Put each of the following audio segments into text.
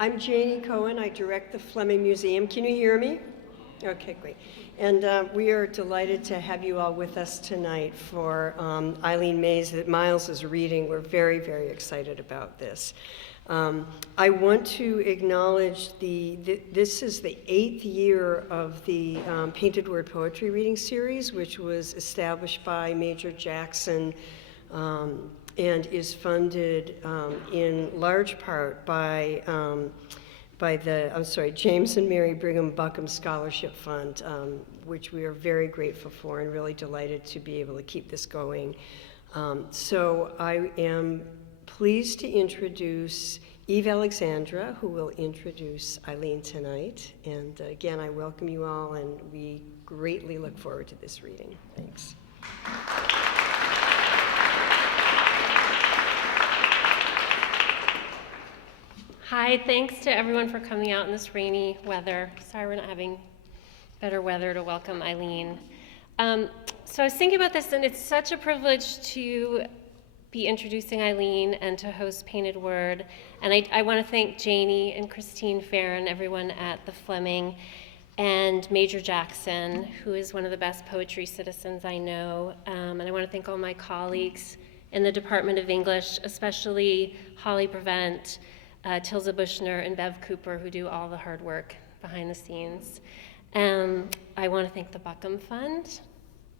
I'm Janie Cohen. I direct the Fleming Museum. Can you hear me? Okay, great. And we are delighted to have you all with us tonight for Eileen Myles' reading. We're very, very excited about this. I want to acknowledge this is the 8th year of the Painted Word Poetry Reading Series, which was established by Major Jackson and is funded in large part by the James and Mary Brigham Buckham Scholarship Fund, which we are very grateful for and really delighted to be able to keep this going. So I am pleased to introduce Eve Alexandra, who will introduce Eileen tonight. And again, I welcome you all, and we greatly look forward to this reading. Thanks. Hi, thanks to everyone for coming out in this rainy weather. Sorry we're not having better weather to welcome Eileen. So I was thinking about this, and it's such a privilege to be introducing Eileen and to host Painted Word. And I want to thank Janie and Christine Farron, everyone at the Fleming, and Major Jackson, who is one of the best poetry citizens I know. And I want to thank all my colleagues in the Department of English, especially Holly Prevent, Tilza Bushner and Bev Cooper, who do all the hard work behind the scenes. I want to thank the Buckham Fund,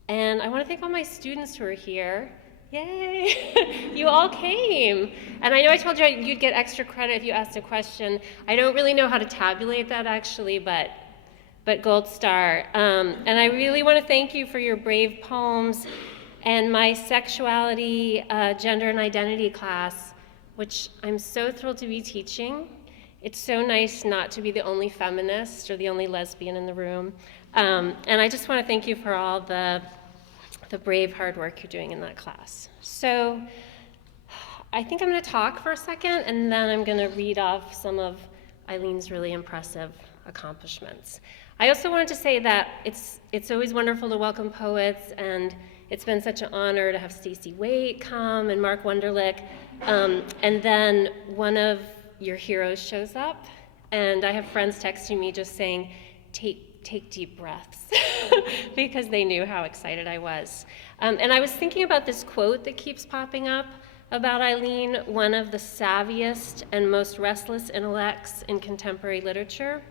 and I want to thank all my students who are here. Yay! You all came. And I know I told you you'd get extra credit if you asked a question. I don't really know how to tabulate that, actually, but gold star. And I really want to thank you for your brave poems and my sexuality, gender, and identity class, which I'm so thrilled to be teaching. It's so nice not to be the only feminist or the only lesbian in the room. And I just want to thank you for all the brave, hard work you're doing in that class. So I think I'm going to talk for a second, and then I'm going to read off some of Eileen's really impressive accomplishments. I also wanted to say that it's always wonderful to welcome poets, and it's been such an honor to have Stacey Waite come and Mark Wunderlich. And then one of your heroes shows up, and I have friends texting me just saying, take deep breaths, because they knew how excited I was. And I was thinking about this quote that keeps popping up about Eileen, one of the savviest and most restless intellects in contemporary literature.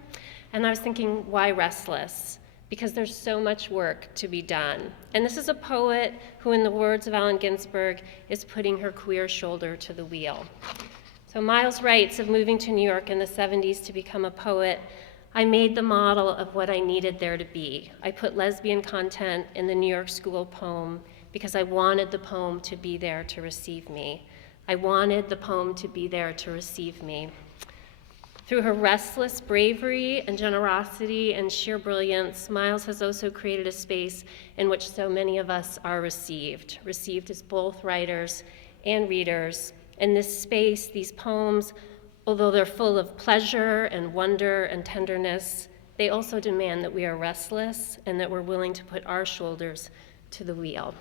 And I was thinking, why restless? Because there's so much work to be done. And this is a poet who, in the words of Allen Ginsberg, is putting her queer shoulder to the wheel. So Myles writes of moving to New York in the 70s to become a poet. I made the model of what I needed there to be. I put lesbian content in the New York School poem because I wanted the poem to be there to receive me. I wanted the poem to be there to receive me. Through her restless bravery and generosity and sheer brilliance, Myles has also created a space in which so many of us are received as both writers and readers. In this space, these poems, although they're full of pleasure and wonder and tenderness, they also demand that we are restless and that we're willing to put our shoulders to the wheel.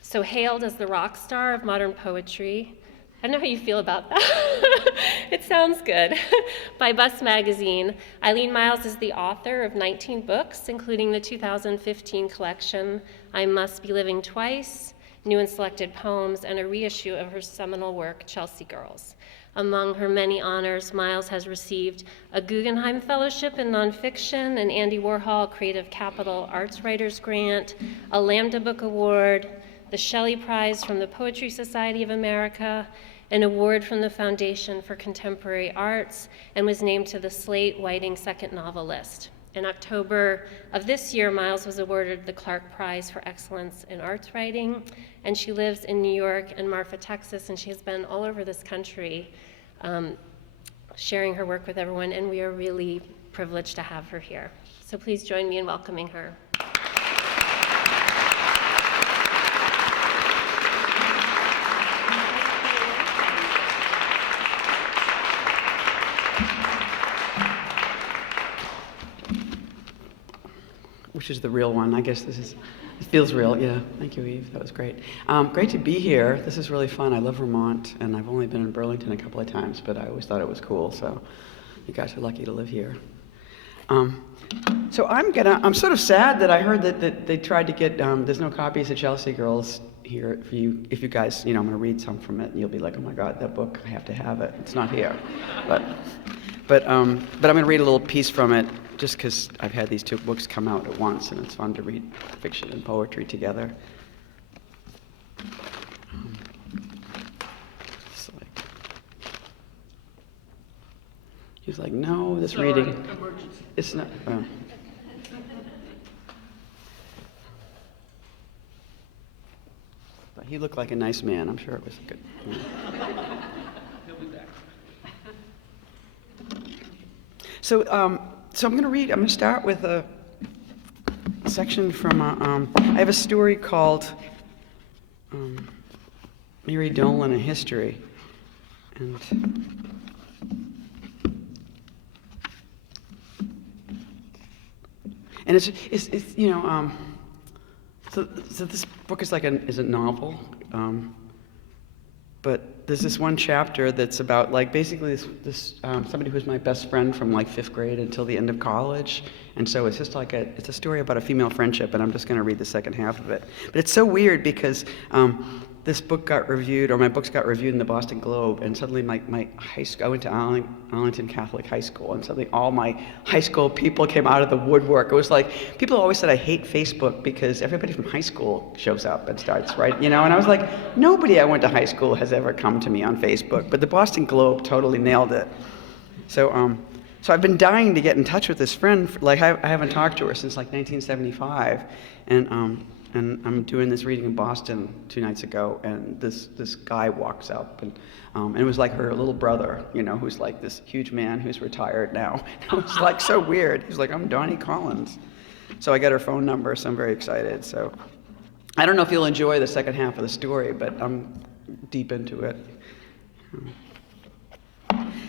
So hailed as the rock star of modern poetry, I don't know how you feel about that. It sounds good. By Bus Magazine, Eileen Myles is the author of 19 books, including the 2015 collection, I Must Be Living Twice, New and Selected Poems, and a reissue of her seminal work, Chelsea Girls. Among her many honors, Myles has received a Guggenheim Fellowship in Nonfiction, an Andy Warhol Creative Capital Arts Writers Grant, a Lambda Book Award, the Shelley Prize from the Poetry Society of America, an award from the Foundation for Contemporary Arts, and was named to the Slate Whiting Second Novel List. In October of this year, Myles was awarded the Clark Prize for Excellence in Arts Writing, and she lives in New York and Marfa, Texas, and she has been all over this country sharing her work with everyone, and we are really privileged to have her here. So please join me in welcoming her. Which is the real one. I guess it feels real. Yeah, thank you, Eve. That was great. Great to be here. This is really fun. I love Vermont, and I've only been in Burlington a couple of times, but I always thought it was cool, so you guys are lucky to live here. So I'm sort of sad that I heard that they tried to get, there's no copies of Chelsea Girls here for you. If you guys, I'm going to read some from it, and you'll be like, oh my God, that book, I have to have it. It's not here. But I'm going to read a little piece from it, just because I've had these two books come out at once, and it's fun to read fiction and poetry together. He's like, no, this reading, emergency. It's not. But he looked like a nice man. I'm sure it was good. He'll be back. So I'm going to read. I'm going to start with a section from. I have a story called Mary Dolan: A History, and it's so this book is is a novel, but there's this one chapter that's about basically this somebody who's my best friend from 5th grade until the end of college, and so it's just it's a story about a female friendship, and I'm just going to read the second half of it. But it's so weird because this book got reviewed, or my books got reviewed in the Boston Globe, and suddenly my high school, I went to Arlington Catholic High School, and suddenly all my high school people came out of the woodwork. It was people always said I hate Facebook because everybody from high school shows up and starts, right? And I was like, nobody I went to high school has ever come to me on Facebook, but the Boston Globe totally nailed it. So I've been dying to get in touch with this friend. I haven't talked to her since 1975, and I'm doing this reading in Boston 2 nights ago, and this guy walks up, and it was like her little brother, who's this huge man who's retired now. It was so weird. He's like, I'm Donnie Collins. So I got her phone number, so I'm very excited. So I don't know if you'll enjoy the second half of the story, but I'm deep into it.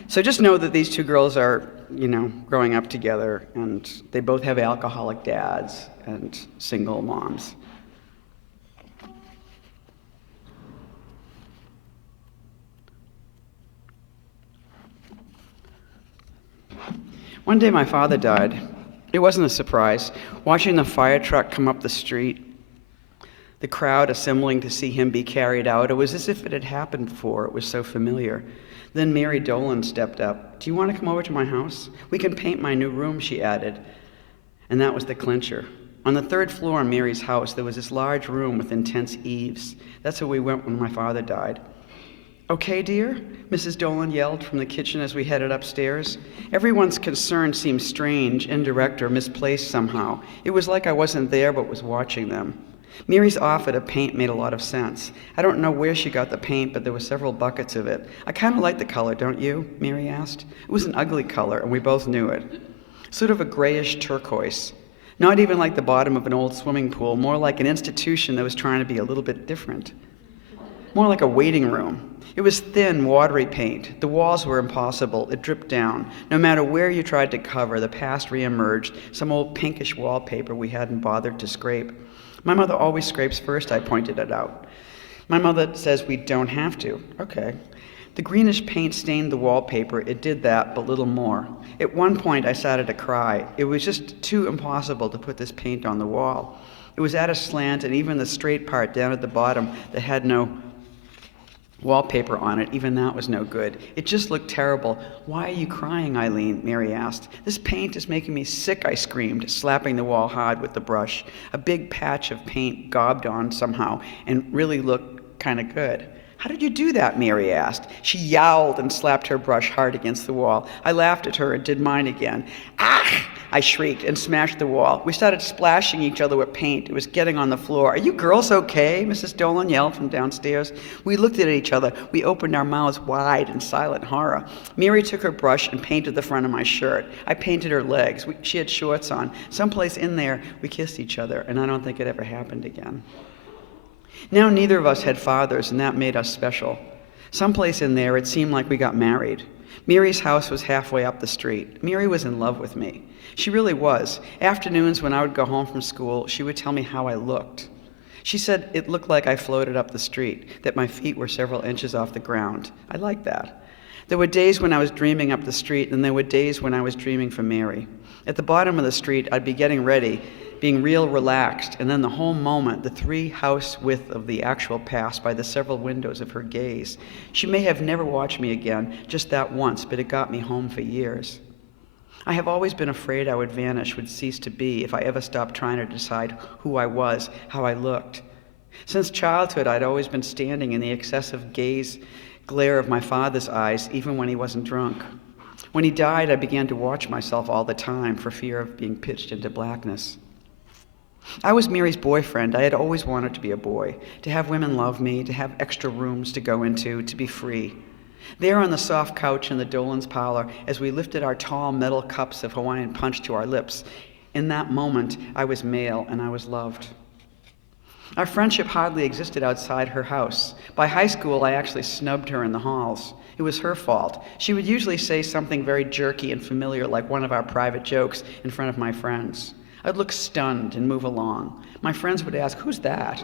So just know that these two girls are, growing up together, and they both have alcoholic dads and single moms. One day my father died. It wasn't a surprise. Watching the fire truck come up the street, the crowd assembling to see him be carried out, it was as if it had happened before. It was so familiar. Then Mary Dolan stepped up. Do you want to come over to my house? We can paint my new room, she added. And that was the clincher. On the 3rd floor in Mary's house, there was this large room with intense eaves. That's where we went when my father died. Okay, dear? Mrs. Dolan yelled from the kitchen as we headed upstairs. Everyone's concern seemed strange, indirect, or misplaced somehow. It was like I wasn't there but was watching them. Mary's offer to paint made a lot of sense. I don't know where she got the paint, but there were several buckets of it. I kind of like the color, don't you? Mary asked. It was an ugly color, and we both knew it. Sort of a grayish turquoise. Not even like the bottom of an old swimming pool, more like an institution that was trying to be a little bit different. More like a waiting room. It was thin, watery paint. The walls were impossible. It dripped down. No matter where you tried to cover, the past reemerged, some old pinkish wallpaper we hadn't bothered to scrape. My mother always scrapes first, I pointed it out. My mother says we don't have to. Okay. The greenish paint stained the wallpaper. It did that, but little more. At one point, I started to cry. It was just too impossible to put this paint on the wall. It was at a slant, and even the straight part down at the bottom that had no wallpaper on it, even that was no good. It just looked terrible. Why are you crying, Eileen? Mary asked. This paint is making me sick, I screamed, slapping the wall hard with the brush. A big patch of paint gobbed on somehow and really looked kind of good. "How did you do that?" Mary asked. She yowled and slapped her brush hard against the wall. I laughed at her and did mine again. "Ah!" I shrieked and smashed the wall. We started splashing each other with paint. It was getting on the floor. "Are you girls okay?" Mrs. Dolan yelled from downstairs. We looked at each other. We opened our mouths wide in silent horror. Mary took her brush and painted the front of my shirt. I painted her legs. She had shorts on. Someplace in there, we kissed each other, and I don't think it ever happened again. Now neither of us had fathers, and that made us special. Someplace in there, it seemed like we got married. Mary's house was halfway up the street. Mary was in love with me. She really was. Afternoons when I would go home from school, she would tell me how I looked. She said it looked like I floated up the street, that my feet were several inches off the ground. I liked that. There were days when I was dreaming up the street, and there were days when I was dreaming for Mary. At the bottom of the street, I'd be getting ready, being real relaxed, and then the whole moment, the 3-house width of the actual passed by the several windows of her gaze. She may have never watched me again, just that once, but it got me home for years. I have always been afraid I would vanish, would cease to be, if I ever stopped trying to decide who I was, how I looked. Since childhood, I'd always been standing in the excessive glare of my father's eyes, even when he wasn't drunk. When he died, I began to watch myself all the time for fear of being pitched into blackness. I was Mary's boyfriend. I had always wanted to be a boy, to have women love me, to have extra rooms to go into, to be free. There on the soft couch in the Dolan's parlor, as we lifted our tall metal cups of Hawaiian punch to our lips, in that moment, I was male and I was loved. Our friendship hardly existed outside her house. By high school, I actually snubbed her in the halls. It was her fault. She would usually say something very jerky and familiar, like one of our private jokes, in front of my friends. I'd look stunned and move along. My friends would ask, "Who's that?"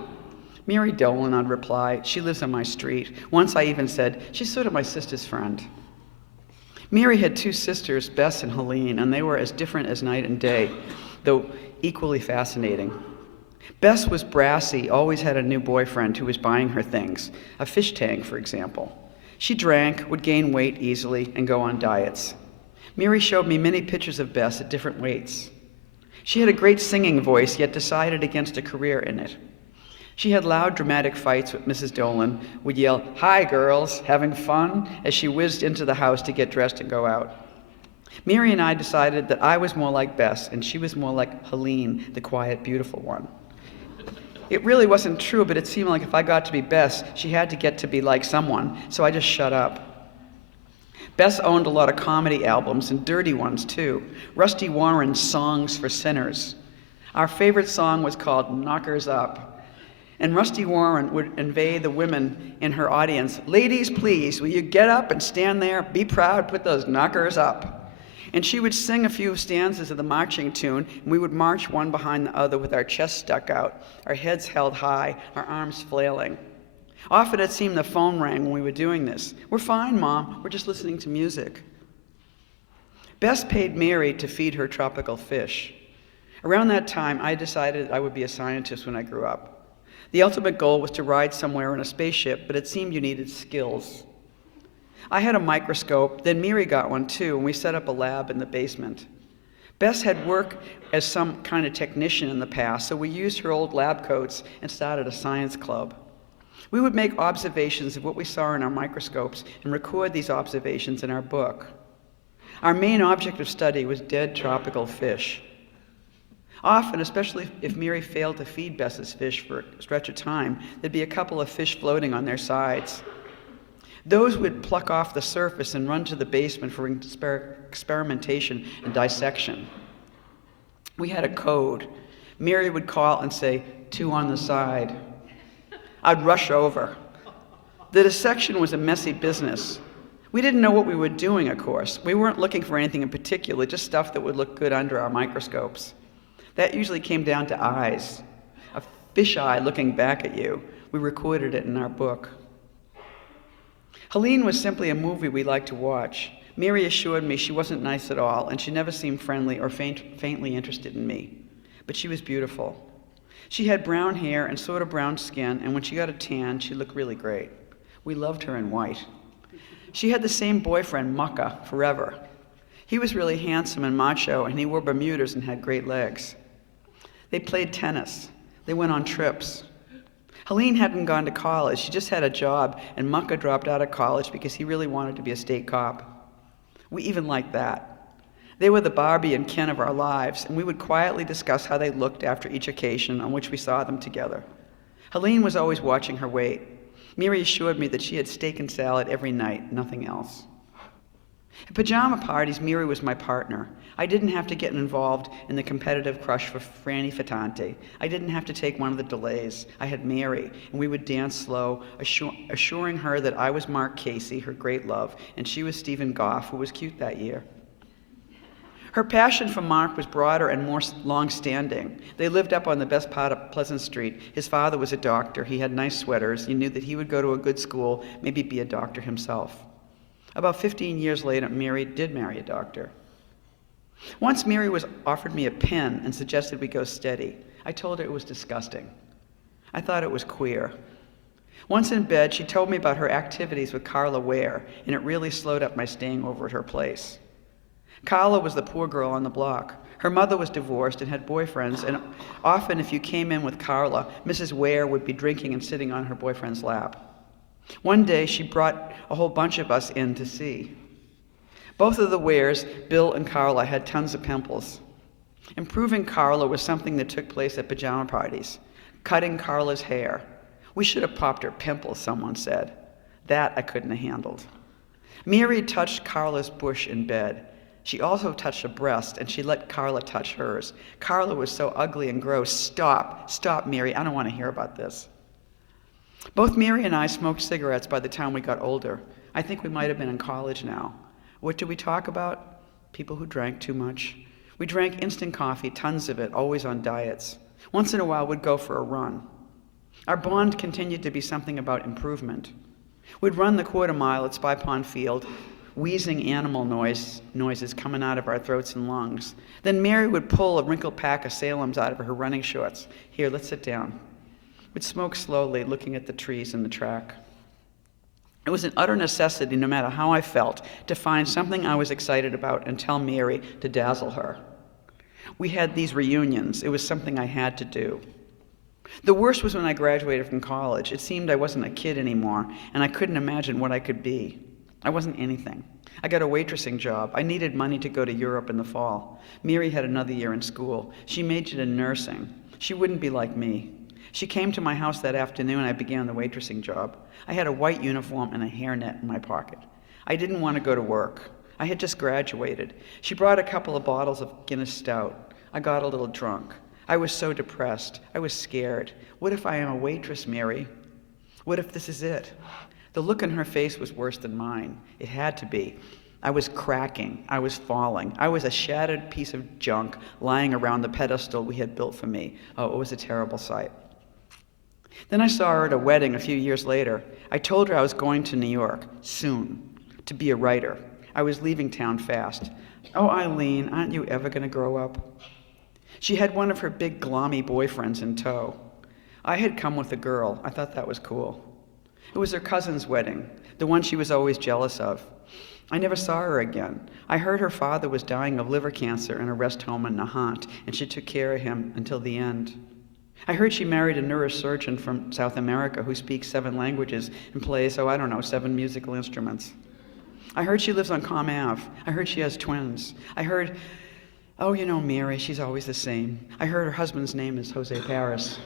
"Mary Dolan," I'd reply. "She lives on my street." Once I even said, "She's sort of my sister's friend." Mary had 2 sisters, Bess and Helene, and they were as different as night and day, though equally fascinating. Bess was brassy, always had a new boyfriend who was buying her things, a fish tank, for example. She drank, would gain weight easily, and go on diets. Mary showed me many pictures of Bess at different weights. She had a great singing voice, yet decided against a career in it. She had loud, dramatic fights with Mrs. Dolan, would yell, "Hi, girls, having fun?" as she whizzed into the house to get dressed and go out. Mary and I decided that I was more like Bess, and she was more like Helene, the quiet, beautiful one. It really wasn't true, but it seemed like if I got to be Bess, she had to get to be like someone, so I just shut up. Bess owned a lot of comedy albums, and dirty ones too. Rusty Warren's Songs for Sinners. Our favorite song was called "Knockers Up." And Rusty Warren would inveigle the women in her audience, "Ladies, please, will you get up and stand there? Be proud, put those knockers up." And she would sing a few stanzas of the marching tune, and we would march one behind the other with our chests stuck out, our heads held high, our arms flailing. Often it seemed the phone rang when we were doing this. "We're fine, Mom. We're just listening to music." Bess paid Mary to feed her tropical fish. Around that time, I decided I would be a scientist when I grew up. The ultimate goal was to ride somewhere in a spaceship, but it seemed you needed skills. I had a microscope, then Mary got one too, and we set up a lab in the basement. Bess had worked as some kind of technician in the past, so we used her old lab coats and started a science club. We would make observations of what we saw in our microscopes and record these observations in our book. Our main object of study was dead tropical fish. Often, especially if Mary failed to feed Bess's fish for a stretch of time, there'd be a couple of fish floating on their sides. Those would pluck off the surface and run to the basement for experimentation and dissection. We had a code. Mary would call and say, "2 on the side." I'd rush over. The dissection was a messy business. We didn't know what we were doing, of course. We weren't looking for anything in particular, just stuff that would look good under our microscopes. That usually came down to eyes. A fish eye looking back at you. We recorded it in our book. Helene was simply a movie we liked to watch. Mary assured me she wasn't nice at all, and she never seemed friendly or faintly interested in me. But she was beautiful. She had brown hair and sort of brown skin, and when she got a tan, she looked really great. We loved her in white. She had the same boyfriend, Mucka, forever. He was really handsome and macho, and he wore Bermudas and had great legs. They played tennis. They went on trips. Helene hadn't gone to college. She just had a job, and Mucka dropped out of college because he really wanted to be a state cop. We even liked that. They were the Barbie and Ken of our lives, and we would quietly discuss how they looked after each occasion on which we saw them together. Helene was always watching her weight. Miri assured me that she had steak and salad every night, nothing else. At pajama parties, Miri was my partner. I didn't have to get involved in the competitive crush for Franny Fatante. I didn't have to take one of the delays. I had Mary, and we would dance slow, assuring her that I was Mark Casey, her great love, and she was Stephen Goff, who was cute that year. Her passion for Mark was broader and more long-standing. They lived up on the best part of Pleasant Street. His father was a doctor. He had nice sweaters. You knew that he would go to a good school, maybe be a doctor himself. About 15 years later, Mary did marry a doctor. Once Mary offered me a pen and suggested we go steady. I told her it was disgusting. I thought it was queer. Once in bed, she told me about her activities with Carla Ware, and it really slowed up my staying over at her place. Carla was the poor girl on the block. Her mother was divorced and had boyfriends, and often if you came in with Carla, Mrs. Ware would be drinking and sitting on her boyfriend's lap. One day, she brought a whole bunch of us in to see. Both of the Wares, Bill and Carla, had tons of pimples. Improving Carla was something that took place at pajama parties. Cutting Carla's hair. We should have popped her pimples, someone said. That I couldn't have handled. Mary touched Carla's bush in bed. She also touched a breast, and she let Carla touch hers. Carla was so ugly and gross. Stop, Mary, I don't want to hear about this. Both Mary and I smoked cigarettes by the time we got older. I think we might have been in college now. What did we talk about? People who drank too much. We drank instant coffee, tons of it, always on diets. Once in a while, we'd go for a run. Our bond continued to be something about improvement. We'd run the quarter mile at Spy Pond Field, wheezing animal noises coming out of our throats and lungs. Then Mary would pull a wrinkled pack of Salem's out of her running shorts. Here, let's sit down. We'd smoke slowly, looking at the trees and the track. It was an utter necessity, no matter how I felt, to find something I was excited about and tell Mary to dazzle her. We had these reunions. It was something I had to do. The worst was when I graduated from college. It seemed I wasn't a kid anymore, and I couldn't imagine what I could be. I wasn't anything. I got a waitressing job. I needed money to go to Europe in the fall. Mary had another year in school. She majored in nursing. She wouldn't be like me. She came to my house that afternoon and I began the waitressing job. I had a white uniform and a hairnet in my pocket. I didn't want to go to work. I had just graduated. She brought a couple of bottles of Guinness Stout. I got a little drunk. I was so depressed. I was scared. What if I am a waitress, Mary? What if this is it? The look on her face was worse than mine. It had to be. I was cracking. I was falling. I was a shattered piece of junk lying around the pedestal we had built for me. Oh, it was a terrible sight. Then I saw her at a wedding a few years later. I told her I was going to New York, soon, to be a writer. I was leaving town fast. Oh, Eileen, aren't you ever going to grow up? She had one of her big glommy boyfriends in tow. I had come with a girl. I thought that was cool. It was her cousin's wedding, the one she was always jealous of. I never saw her again. I heard her father was dying of liver cancer in a rest home in Nahant, and she took care of him until the end. I heard she married a neurosurgeon from South America who speaks 7 languages and plays, 7 musical instruments. I heard she lives on Comm Ave. I heard she has twins. I heard, Mary, she's always the same. I heard her husband's name is Jose Paris.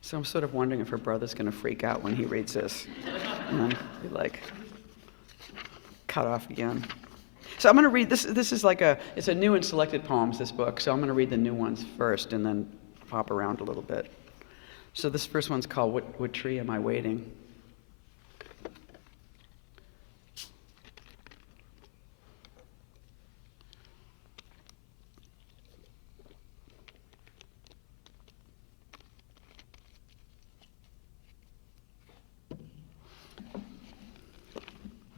So I'm sort of wondering if her brother's going to freak out when he reads this. And then be like, cut off again. So I'm going to read, this is it's a new and selected poems, this book. So I'm going to read the new ones first and then hop around a little bit. So this first one's called What Tree Am I Waiting?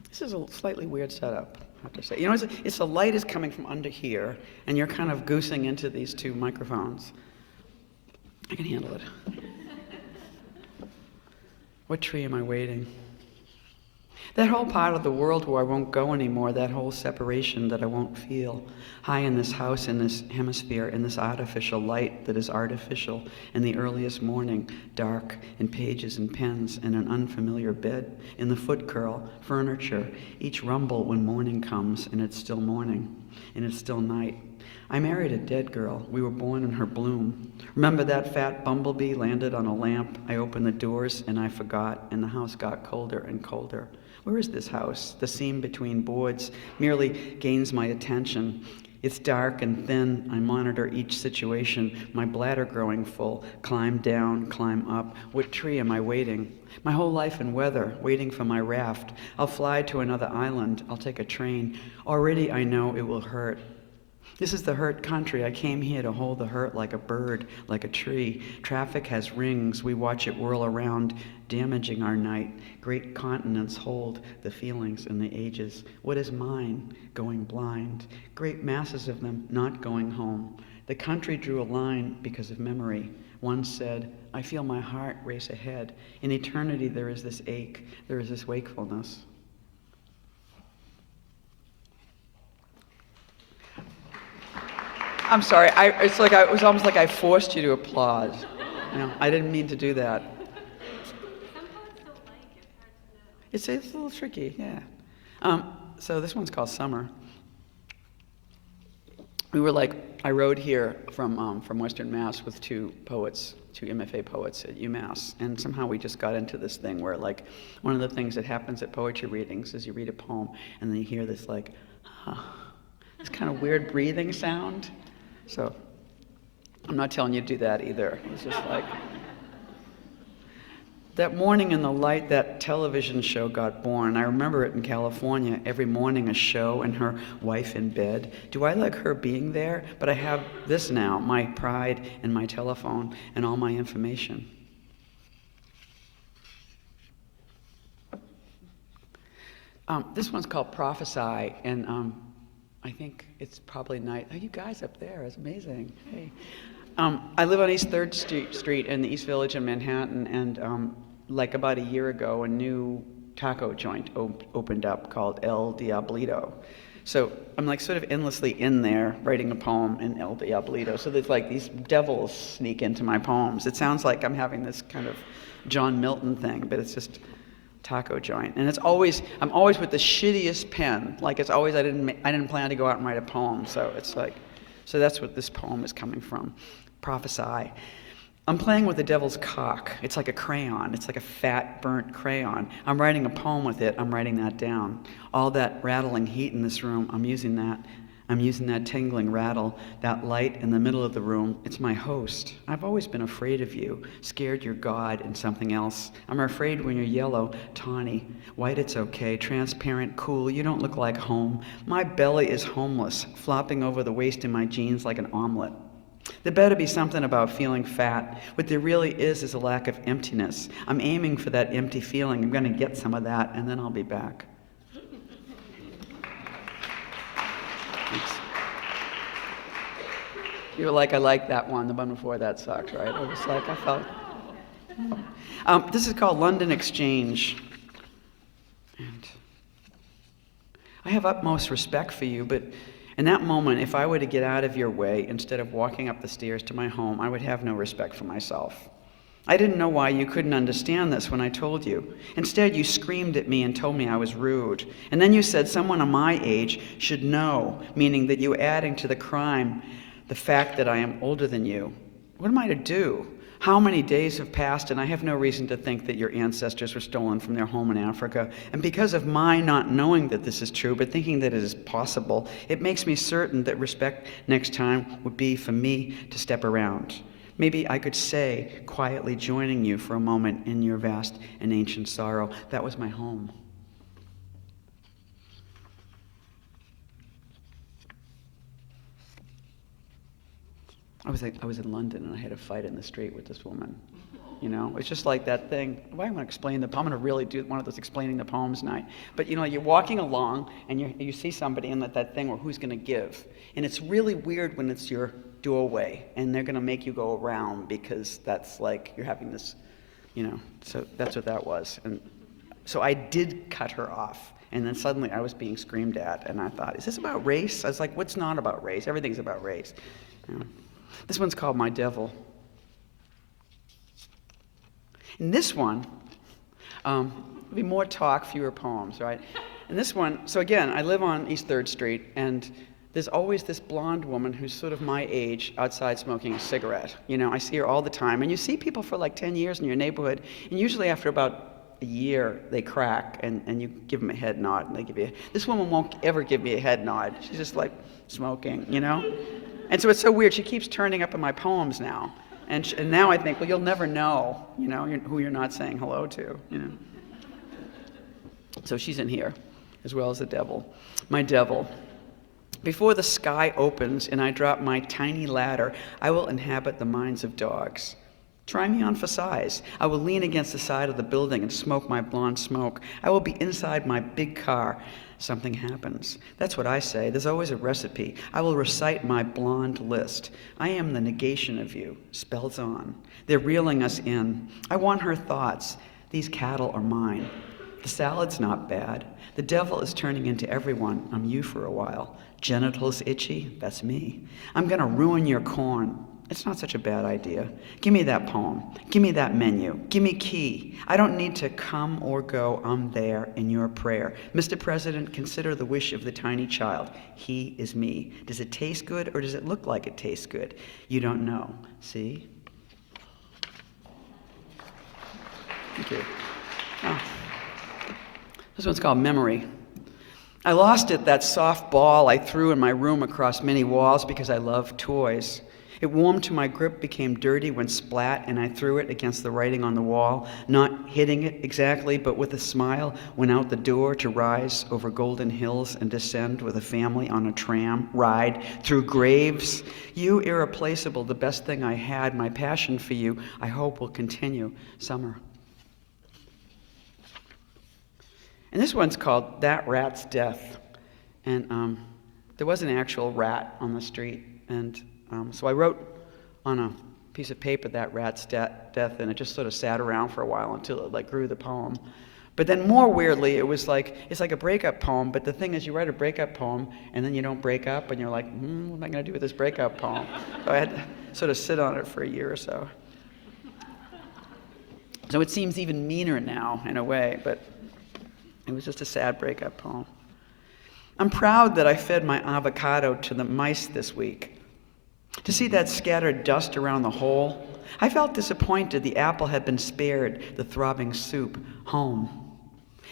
This is a slightly weird setup, I have to say. It's the light is coming from under here, and you're kind of goosing into these 2 microphones. I can handle it. What tree am I waiting? That whole part of the world where I won't go anymore, that whole separation that I won't feel, high in this house, in this hemisphere, in this artificial light that is artificial, in the earliest morning, dark, in pages and pens, in an unfamiliar bed, in the foot curl, furniture, each rumble when morning comes, and it's still morning, and it's still night. I married a dead girl. We were born in her bloom. Remember that fat bumblebee landed on a lamp? I opened the doors and I forgot, and the house got colder and colder. Where is this house? The seam between boards merely gains my attention. It's dark and thin. I monitor each situation, my bladder growing full. Climb down, climb up. What tree am I waiting? My whole life in weather, waiting for my raft. I'll fly to another island. I'll take a train. Already I know it will hurt. This is the hurt country. I came here to hold the hurt like a bird, like a tree. Traffic has rings. We watch it whirl around, damaging our night. Great continents hold the feelings and the ages. What is mine? Going blind. Great masses of them not going home. The country drew a line because of memory. One said, I feel my heart race ahead. In eternity there is this ache. There is this wakefulness. I'm sorry. It was almost like I forced you to applaud. I didn't mean to do that. It's a little tricky, yeah. So this one's called Summer. I rode here from Western Mass with two MFA poets at UMass, and somehow we just got into this thing where one of the things that happens at poetry readings is you read a poem and then you hear this this kind of weird breathing sound. So I'm not telling you to do that either. It's just that morning in the light, that television show got born. I remember it in California, every morning a show and her wife in bed. Do I like her being there? But I have this now, my pride and my telephone and all my information. This one's called Prophesy, and I think it's probably night. Oh, you guys up there, it's amazing. Hey. I live on East 3rd Street in the East Village in Manhattan, and about a year ago, a new taco joint opened up called El Diablito. So I'm sort of endlessly in there writing a poem in El Diablito. So there's these devils sneak into my poems. It sounds like I'm having this kind of John Milton thing, but it's just taco joint. And I'm always with the shittiest pen. It's always, I didn't plan to go out and write a poem. So so that's what this poem is coming from. Prophesy. I'm playing with the devil's cock. It's like a crayon. It's like a fat, burnt crayon. I'm writing a poem with it. I'm writing that down. All that rattling heat in this room, I'm using that. I'm using that tingling rattle, that light in the middle of the room. It's my host. I've always been afraid of you, scared you're God and something else. I'm afraid when you're yellow, tawny, white it's okay, transparent, cool, you don't look like home. My belly is homeless, flopping over the waist in my jeans like an omelet. There better be something about feeling fat. What there really is a lack of emptiness. I'm aiming for that empty feeling. I'm going to get some of that, and then I'll be back. Thanks. You were like, I like that one. The one before that sucked, right? It was I felt. This is called London Exchange. And I have utmost respect for you, but in that moment, if I were to get out of your way instead of walking up the stairs to my home, I would have no respect for myself. I didn't know why you couldn't understand this when I told you. Instead, you screamed at me and told me I was rude. And then you said someone of my age should know, meaning that you were adding to the crime the fact that I am older than you. What am I to do? How many days have passed, and I have no reason to think that your ancestors were stolen from their home in Africa. And because of my not knowing that this is true, but thinking that it is possible, it makes me certain that respect next time would be for me to step around. Maybe I could say, quietly joining you for a moment in your vast and ancient sorrow, that was my home. I was in London and I had a fight in the street with this woman. It's just like that thing. Why am I going to explain I'm going to really do one of those explaining the poems night. But you're walking along and you see somebody and that thing where who's going to give. And it's really weird when it's your doorway and they're going to make you go around because that's you're having this So that's what that was. And so I did cut her off. And then suddenly I was being screamed at, and I thought, is this about race? I was like, what's not about race? Everything's about race. This one's called My Devil. And this one, there'll be more talk, fewer poems, right? And this one, so again, I live on East 3rd Street, and there's always this blonde woman who's sort of my age outside smoking a cigarette. I see her all the time. And you see people for like 10 years in your neighborhood, and usually after about a year, they crack, and you give them a head nod, and they give you. This woman won't ever give me a head nod. She's just like smoking, And so it's so weird. She keeps turning up in my poems now, and now I think, well, you'll never know, who you're not saying hello to, So she's in here, as well as the devil. My devil. Before the sky opens and I drop my tiny ladder, I will inhabit the minds of dogs. Try me on for size. I will lean against the side of the building and smoke my blonde smoke. I will be inside my big car. Something happens. That's what I say. There's always a recipe. I will recite my blonde list. I am the negation of you. Spells on. They're reeling us in. I want her thoughts. These cattle are mine. The salad's not bad. The devil is turning into everyone. I'm you for a while. Genitals itchy? That's me. I'm gonna ruin your corn. It's not such a bad idea. Give me that poem. Give me that menu. Give me key. I don't need to come or go. I'm there in your prayer. Mr. President, consider the wish of the tiny child. He is me. Does it taste good or does it look like it tastes good? You don't know. See? Thank you. Oh. This one's called Memory. I lost it, that soft ball I threw in my room across many walls because I love toys. It warmed to my grip, became dirty when splat, and I threw it against the writing on the wall, not hitting it exactly, but with a smile, went out the door to rise over golden hills and descend with a family on a tram ride through graves. You, irreplaceable, the best thing I had, my passion for you, I hope will continue. Summer. And this one's called That Rat's Death. And there was an actual rat on the street, and so I wrote on a piece of paper that rat's death, and it just sort of sat around for a while until it grew the poem. But then more weirdly, it's like a breakup poem, but the thing is you write a breakup poem and then you don't break up and you're like, what am I going to do with this breakup poem? So I had to sort of sit on it for a year or so. So it seems even meaner now in a way, but it was just a sad breakup poem. I'm proud that I fed my avocado to the mice this week. To see that scattered dust around the hole, I felt disappointed the apple had been spared, the throbbing soup, home.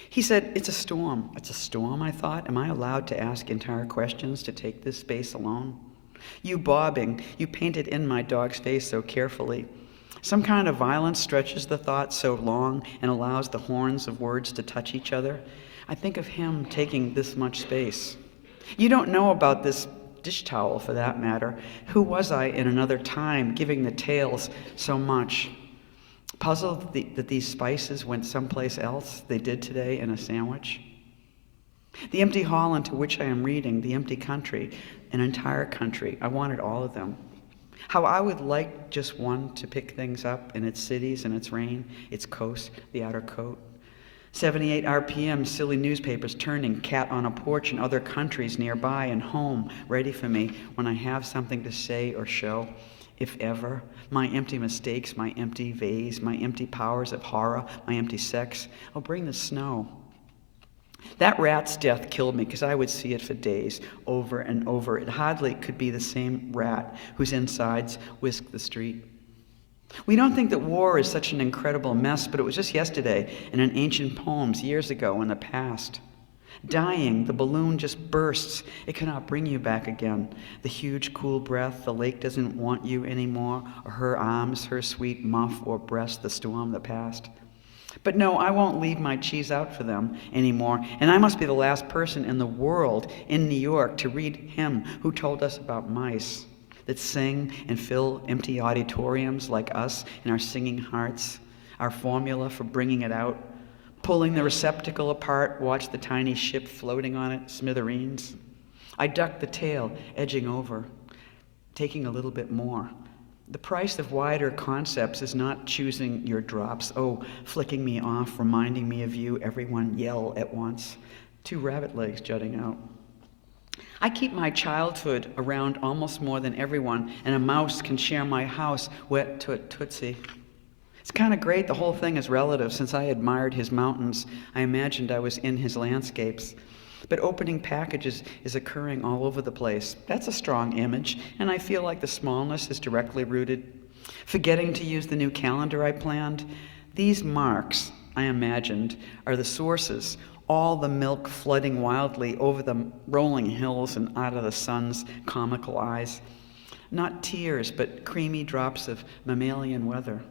He said, it's a storm. It's a storm, I thought. Am I allowed to ask entire questions to take this space alone? You bobbing, you painted in my dog's face so carefully. Some kind of violence stretches the thought so long and allows the horns of words to touch each other. I think of him taking this much space. You don't know about this dish towel, for that matter. Who was I in another time, giving the tales so much? Puzzled that these spices went someplace else they did today in a sandwich? The empty hall into which I am reading, the empty country, an entire country. I wanted all of them. How I would like just one to pick things up in its cities and its rain, its coast, the outer coat. 78 RPM, silly newspapers turning, cat on a porch in other countries nearby, and home ready for me when I have something to say or show, if ever. My empty mistakes, my empty vase, my empty powers of horror, my empty sex. Oh, bring the snow. That rat's death killed me because I would see it for days, over and over. It hardly could be the same rat whose insides whisk the street. We don't think that war is such an incredible mess, but it was just yesterday in an ancient poems years ago in the past. Dying, the balloon just bursts. It cannot bring you back again. The huge, cool breath, the lake doesn't want you anymore, or her arms, her sweet muff or breast, the storm, the past. But no, I won't leave my cheese out for them anymore, and I must be the last person in the world in New York to read him who told us about mice that sing and fill empty auditoriums like us in our singing hearts, our formula for bringing it out, pulling the receptacle apart, watch the tiny ship floating on it, smithereens. I duck the tail, edging over, taking a little bit more. The price of wider concepts is not choosing your drops. Oh, flicking me off, reminding me of you, everyone yell at once. 2 rabbit legs jutting out. I keep my childhood around almost more than everyone, and a mouse can share my house, wet tootsie. It's kind of great, the whole thing is relative. Since I admired his mountains, I imagined I was in his landscapes. But opening packages is occurring all over the place. That's a strong image, and I feel like the smallness is directly rooted. Forgetting to use the new calendar I planned, these marks, I imagined, are the sources, all the milk flooding wildly over the rolling hills and out of the sun's comical eyes. Not tears, but creamy drops of mammalian weather.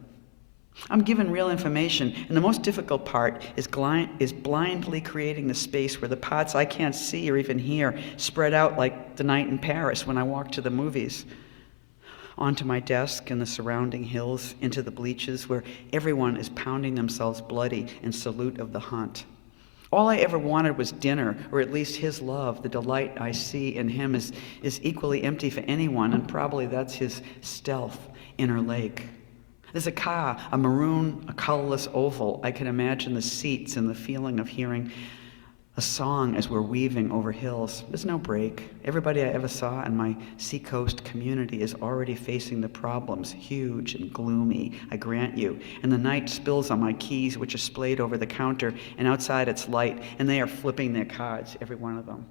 I'm given real information, and the most difficult part is blindly creating the space where the parts I can't see or even hear spread out like the night in Paris when I walked to the movies. Onto my desk and the surrounding hills, into the bleachers where everyone is pounding themselves bloody in salute of the hunt. All I ever wanted was dinner, or at least his love. The delight I see in him is equally empty for anyone, and probably that's his stealth inner lake. There's a car, a maroon, a colorless oval. I can imagine the seats and the feeling of hearing a song as we're weaving over hills. There's no break. Everybody I ever saw in my seacoast community is already facing the problems, huge and gloomy, I grant you. And the night spills on my keys, which are splayed over the counter, and outside it's light, and they are flipping their cards, every one of them.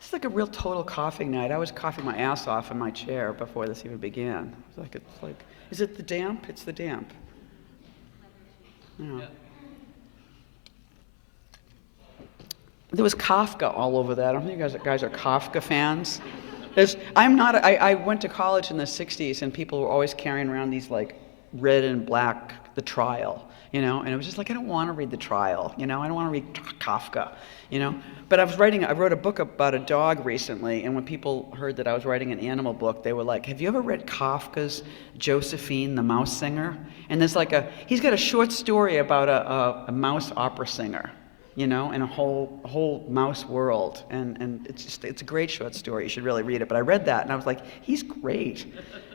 It's like a real total coughing night. I was coughing my ass off in my chair before this even began. It's like, is it the damp? It's the damp. Yeah. There was Kafka all over that. I don't think you guys are Kafka fans. I went to college in the 60s, and people were always carrying around these like red and black, The Trial, and it was just like, I don't want to read The Trial, I don't want to read Kafka, But I wrote a book about a dog recently, and when people heard that I was writing an animal book, they were like, have you ever read Kafka's Josephine, the Mouse Singer? And there's he's got a short story about a mouse opera singer, in a whole mouse world, and it's a great short story. You should really read it. But I read that, and I was like, he's great.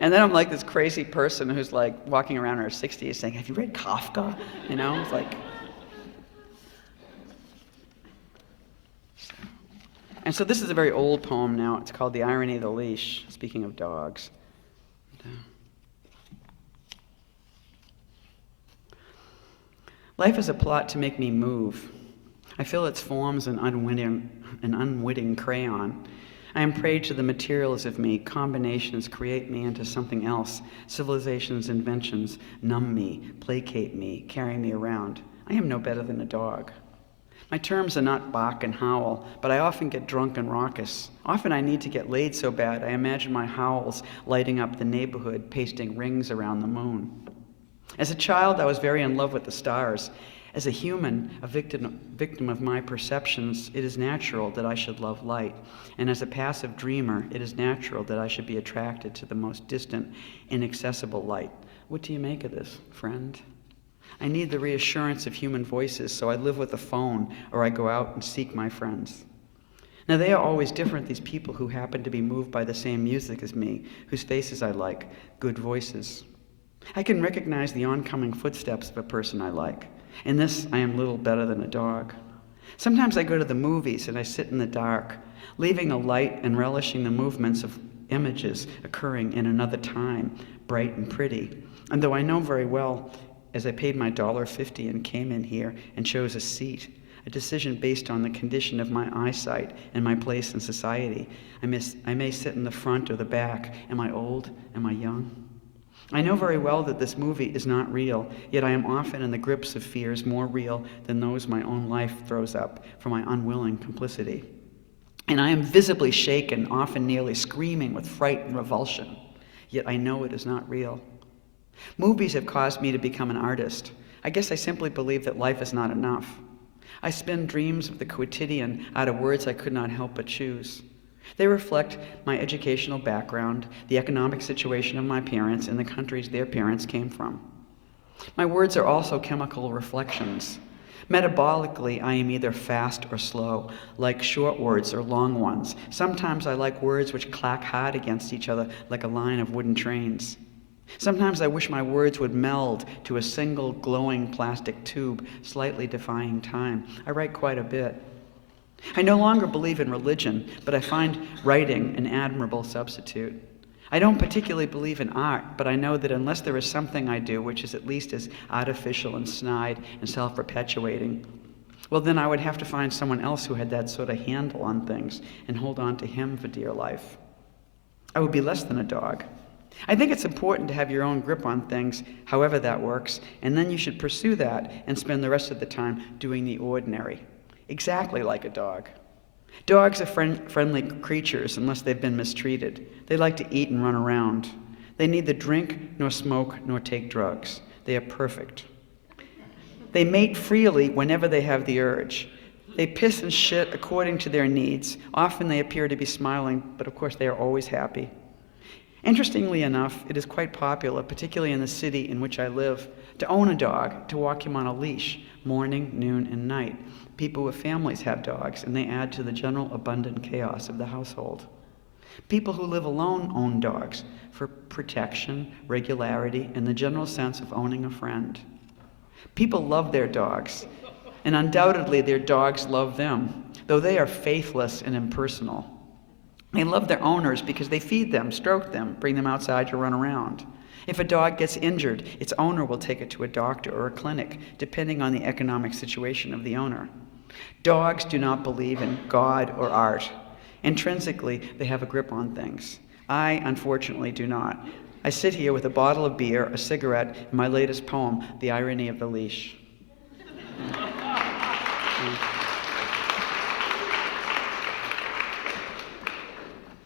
And then I'm like this crazy person who's like walking around in her 60s saying, have you read Kafka? It's like. And so this is a very old poem now. It's called The Irony of the Leash, speaking of dogs. Life is a plot to make me move. I fill its forms an unwitting crayon. I am prey to the materials of me. Combinations create me into something else. Civilization's inventions numb me, placate me, carry me around. I am no better than a dog. My terms are not bark and howl, but I often get drunk and raucous. Often I need to get laid so bad I imagine my howls lighting up the neighborhood, pasting rings around the moon. As a child, I was very in love with the stars. As a human, a victim of my perceptions, it is natural that I should love light. And as a passive dreamer, it is natural that I should be attracted to the most distant, inaccessible light. What do you make of this, friend? I need the reassurance of human voices, so I live with a phone, or I go out and seek my friends. Now, they are always different, these people who happen to be moved by the same music as me, whose faces I like, good voices. I can recognize the oncoming footsteps of a person I like. In this, I am little better than a dog. Sometimes I go to the movies and I sit in the dark, leaving a light and relishing the movements of images occurring in another time, bright and pretty. And though I know very well, as I paid my $1.50 and came in here and chose a seat, a decision based on the condition of my eyesight and my place in society, I may sit in the front or the back. Am I old? Am I young? I know very well that this movie is not real, yet I am often in the grips of fears more real than those my own life throws up for my unwilling complicity. And I am visibly shaken, often nearly screaming with fright and revulsion, yet I know it is not real. Movies have caused me to become an artist. I guess I simply believe that life is not enough. I spin dreams of the quotidian out of words I could not help but choose. They reflect my educational background, the economic situation of my parents, and the countries their parents came from. My words are also chemical reflections. Metabolically, I am either fast or slow, like short words or long ones. Sometimes I like words which clack hard against each other like a line of wooden trains. Sometimes I wish my words would meld to a single glowing plastic tube, slightly defying time. I write quite a bit. I no longer believe in religion, but I find writing an admirable substitute. I don't particularly believe in art, but I know that unless there is something I do which is at least as artificial and snide and self-perpetuating, well, then I would have to find someone else who had that sort of handle on things and hold on to him for dear life. I would be less than a dog. I think it's important to have your own grip on things, however that works, and then you should pursue that and spend the rest of the time doing the ordinary, exactly like a dog. Dogs are friendly creatures unless they've been mistreated. They like to eat and run around. They neither drink nor smoke nor take drugs. They are perfect. They mate freely whenever they have the urge. They piss and shit according to their needs. Often they appear to be smiling, but of course they are always happy. Interestingly enough, it is quite popular, particularly in the city in which I live, to own a dog, to walk him on a leash, morning, noon, and night. People with families have dogs, and they add to the general abundant chaos of the household. People who live alone own dogs for protection, regularity, and the general sense of owning a friend. People love their dogs, and undoubtedly their dogs love them, though they are faithless and impersonal. They love their owners because they feed them, stroke them, bring them outside to run around. If a dog gets injured, its owner will take it to a doctor or a clinic, depending on the economic situation of the owner. Dogs do not believe in God or art. Intrinsically, they have a grip on things. I, unfortunately, do not. I sit here with a bottle of beer, a cigarette, and my latest poem, The Irony of the Leash.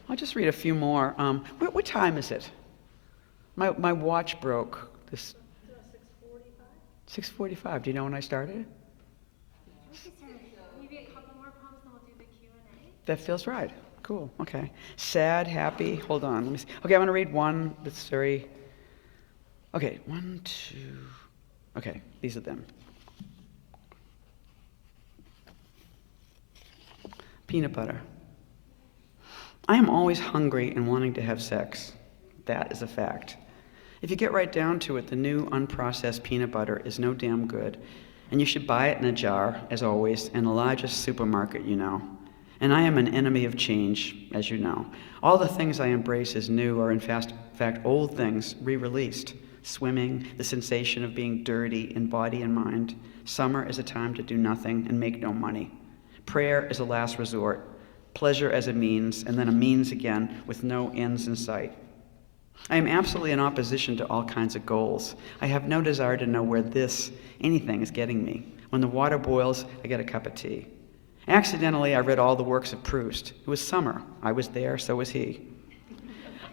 I'll just read a few more. What time is it? My watch broke. This 6:45. Do you know when I started? Maybe a couple more poems, and we'll do the Q&A. That feels right. Cool. Okay. Sad, happy. Hold on. Let me see. Okay, I'm going to read one that's very. Okay, 1, 2. Okay, these are them. Peanut butter. I am always hungry and wanting to have sex. That is a fact. If you get right down to it, the new unprocessed peanut butter is no damn good, and you should buy it in a jar, as always, in the largest supermarket you know. And I am an enemy of change, as you know. All the things I embrace as new are in fact old things re-released. Swimming, the sensation of being dirty in body and mind. Summer is a time to do nothing and make no money. Prayer is a last resort. Pleasure as a means, and then a means again with no ends in sight. I am absolutely in opposition to all kinds of goals. I have no desire to know where anything is getting me. When the water boils, I get a cup of tea. Accidentally, I read all the works of Proust. It was summer. I was there, so was he.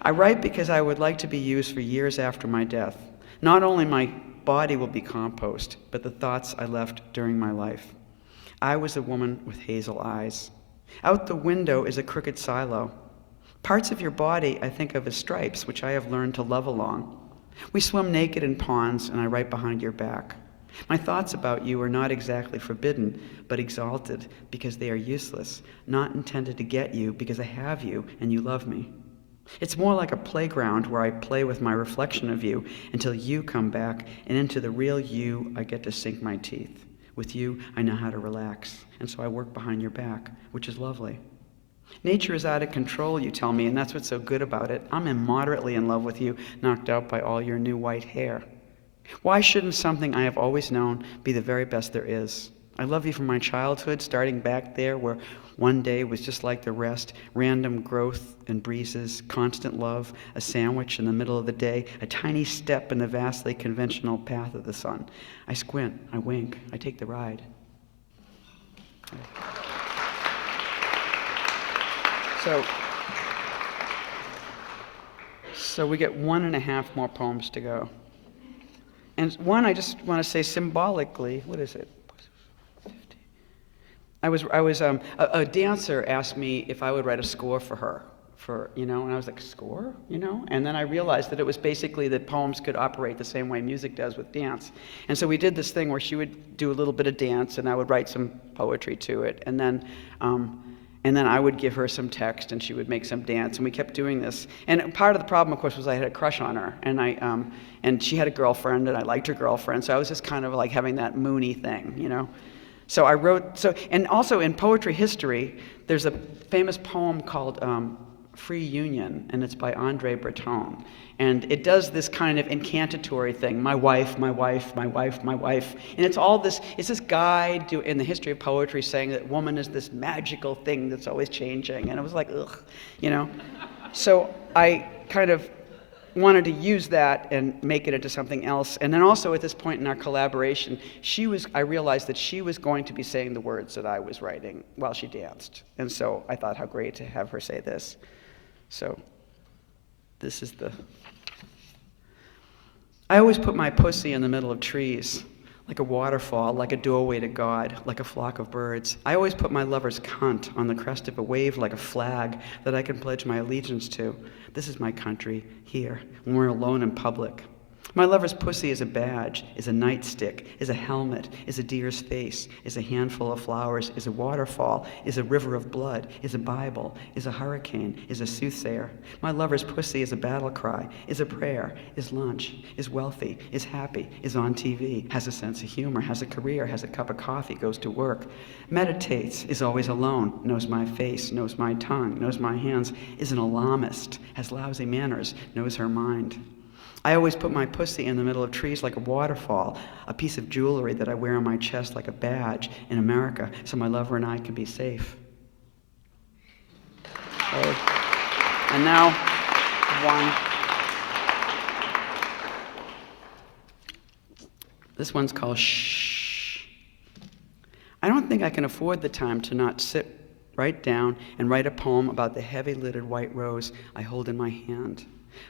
I write because I would like to be used for years after my death. Not only my body will be compost, but the thoughts I left during my life. I was a woman with hazel eyes. Out the window is a crooked silo. Parts of your body I think of as stripes, which I have learned to love along. We swim naked in ponds, and I write behind your back. My thoughts about you are not exactly forbidden, but exalted, because they are useless, not intended to get you, because I have you, and you love me. It's more like a playground where I play with my reflection of you until you come back, and into the real you I get to sink my teeth. With you, I know how to relax, and so I work behind your back, which is lovely. Nature is out of control, you tell me, and that's what's so good about it. I'm immoderately in love with you, knocked out by all your new white hair. Why shouldn't something I have always known be the very best there is? I love you from my childhood, starting back there where one day was just like the rest, random growth and breezes, constant love, a sandwich in the middle of the day, a tiny step in the vastly conventional path of the sun. I squint, I wink, I take the ride. So we get 1.5 more poems to go. And one, I just want to say symbolically, what is it? 50. A dancer asked me if I would write a score for her and I was like, score, And then I realized that it was basically that poems could operate the same way music does with dance. And so we did this thing where she would do a little bit of dance, and I would write some poetry to it, and then I would give her some text, and she would make some dance, and we kept doing this. And part of the problem, of course, was I had a crush on her, and she had a girlfriend, and I liked her girlfriend, so I was just kind of like having that moony thing, So I wrote, and also in poetry history, there's a famous poem called Free Union, and it's by Andre Breton. And it does this kind of incantatory thing, my wife, my wife, my wife, my wife. And it's this guy in the history of poetry saying that woman is this magical thing that's always changing. And it was like, ugh, So I kind of wanted to use that and make it into something else. And then also at this point in our collaboration, I realized that she was going to be saying the words that I was writing while she danced. And so I thought how great to have her say this. So this is I always put my pussy in the middle of trees, like a waterfall, like a doorway to God, like a flock of birds. I always put my lover's cunt on the crest of a wave like a flag that I can pledge my allegiance to. This is my country, here, when we're alone in public. My lover's pussy is a badge, is a nightstick, is a helmet, is a deer's face, is a handful of flowers, is a waterfall, is a river of blood, is a Bible, is a hurricane, is a soothsayer. My lover's pussy is a battle cry, is a prayer, is lunch, is wealthy, is happy, is on TV, has a sense of humor, has a career, has a cup of coffee, goes to work, meditates, is always alone, knows my face, knows my tongue, knows my hands, is an alarmist, has lousy manners, knows her mind. I always put my pussy in the middle of trees like a waterfall, a piece of jewelry that I wear on my chest like a badge in America, so my lover and I can be safe. Okay. And now, one. This one's called Shh. I don't think I can afford the time to not sit right down and write a poem about the heavy-lidded white rose I hold in my hand.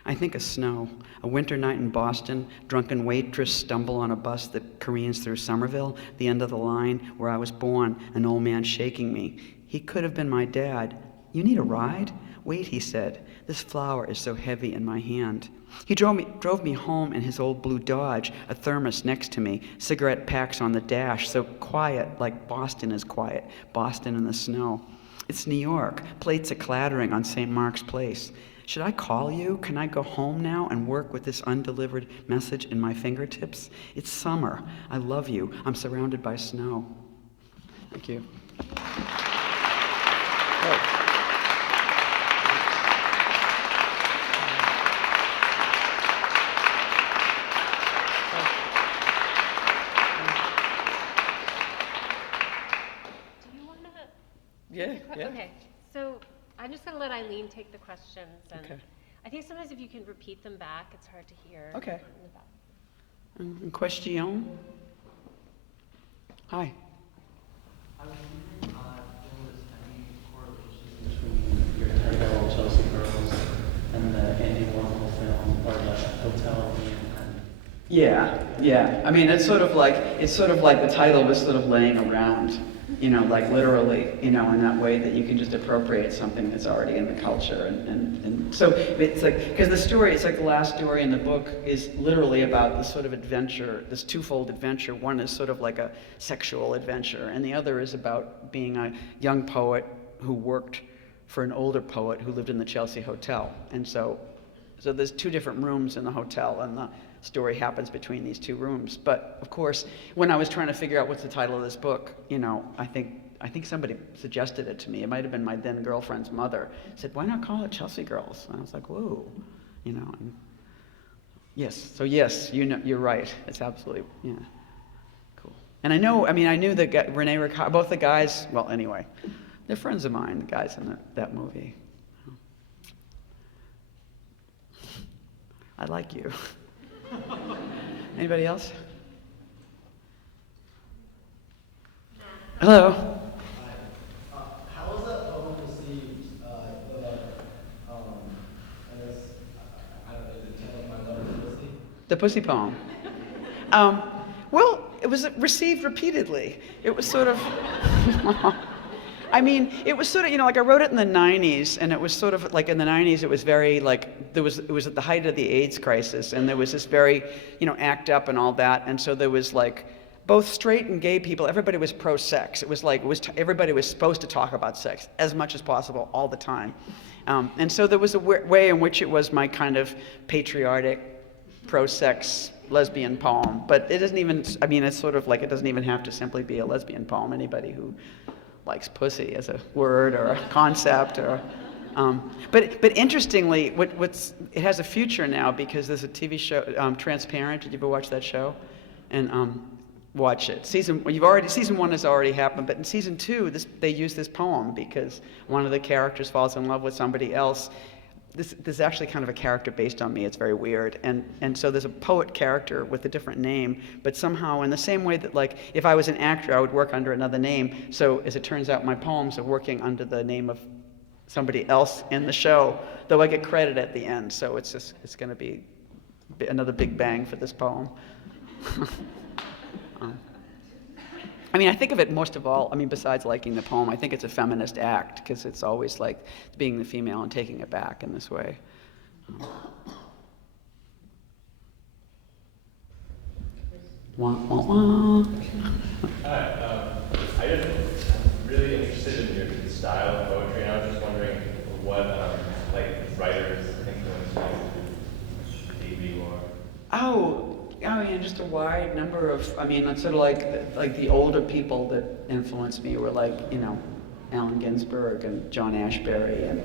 I think of snow, a winter night in Boston, drunken waitress stumble on a bus that careens through Somerville, the end of the line where I was born, an old man shaking me. He could have been my dad. You need a ride? Wait, he said. This flower is so heavy in my hand. He drove me home in his old blue Dodge, a thermos next to me, cigarette packs on the dash, so quiet, like Boston is quiet, Boston in the snow. It's New York, plates are clattering on St. Mark's Place. Should I call you? Can I go home now and work with this undelivered message in my fingertips? It's summer. I love you. I'm surrounded by snow. Thank you. Oh. Do you want to? Yeah. Okay, so I'm just going to let Eileen take the questions. And Okay. I think sometimes if you can repeat them back, it's hard to hear. Okay. in the back. Question? Hi. I was wondering if there was any correlation between your title, Chelsea Girls, and the Andy Warhol film, or the Hotel and Yeah. I mean, it's sort of like the title was sort of laying around, like literally, in that way that you can just appropriate something that's already in the culture. And so it's like, because the story, it's like the last story in the book is literally about this sort of adventure, this twofold adventure. One is sort of like a sexual adventure, and the other is about being a young poet who worked for an older poet who lived in the Chelsea Hotel. And so there's two different rooms in the hotel, and the story happens between these two rooms. But of course, when I was trying to figure out what's the title of this book, I think somebody suggested it to me. It might have been my then girlfriend's mother. Said, "Why not call it Chelsea Girls?" And I was like, "Whoa," And yes. So yes, you're right. It's absolutely cool. And I knew that Rene Ricard, both the guys. Well, anyway, they're friends of mine. The guys in that movie. I like you. Anybody else? Hello. How was that poem received? My lover's pussy? The pussy poem. Well, it was received repeatedly. It was sort of. I mean, it was sort of, like I wrote it in the 90s, and it was sort of like in the 90s, it was very like, it was at the height of the AIDS crisis, and there was this very, act up and all that, and so there was like, both straight and gay people, everybody was pro-sex. It was like, everybody was supposed to talk about sex as much as possible all the time. And so there was a way in which it was my kind of patriotic, pro-sex, lesbian poem. But it doesn't even, it's sort of like, it doesn't even have to simply be a lesbian poem. Anybody who likes pussy as a word or a concept or... But interestingly, it has a future now because there's a TV show, Transparent. Did you ever watch that show? And watch it. Season 1 has already happened, but in season 2, they use this poem because one of the characters falls in love with somebody else. This is actually kind of a character based on me. It's very weird. And so there's a poet character with a different name, but somehow in the same way that, like, if I was an actor, I would work under another name. So as it turns out, my poems are working under the name of somebody else in the show, though I get credit at the end. So it's going to be another big bang for this poem. I think of it most of all, besides liking the poem, I think it's a feminist act because it's always like being the female and taking it back in this way. Wah, wah, wah. Hi, I'm really interested in your style of poetry, and I was just wondering what writers influence you to be more. Just a wide number of, it's sort of like the older people that influenced me were like, Allen Ginsberg and John Ashbery, and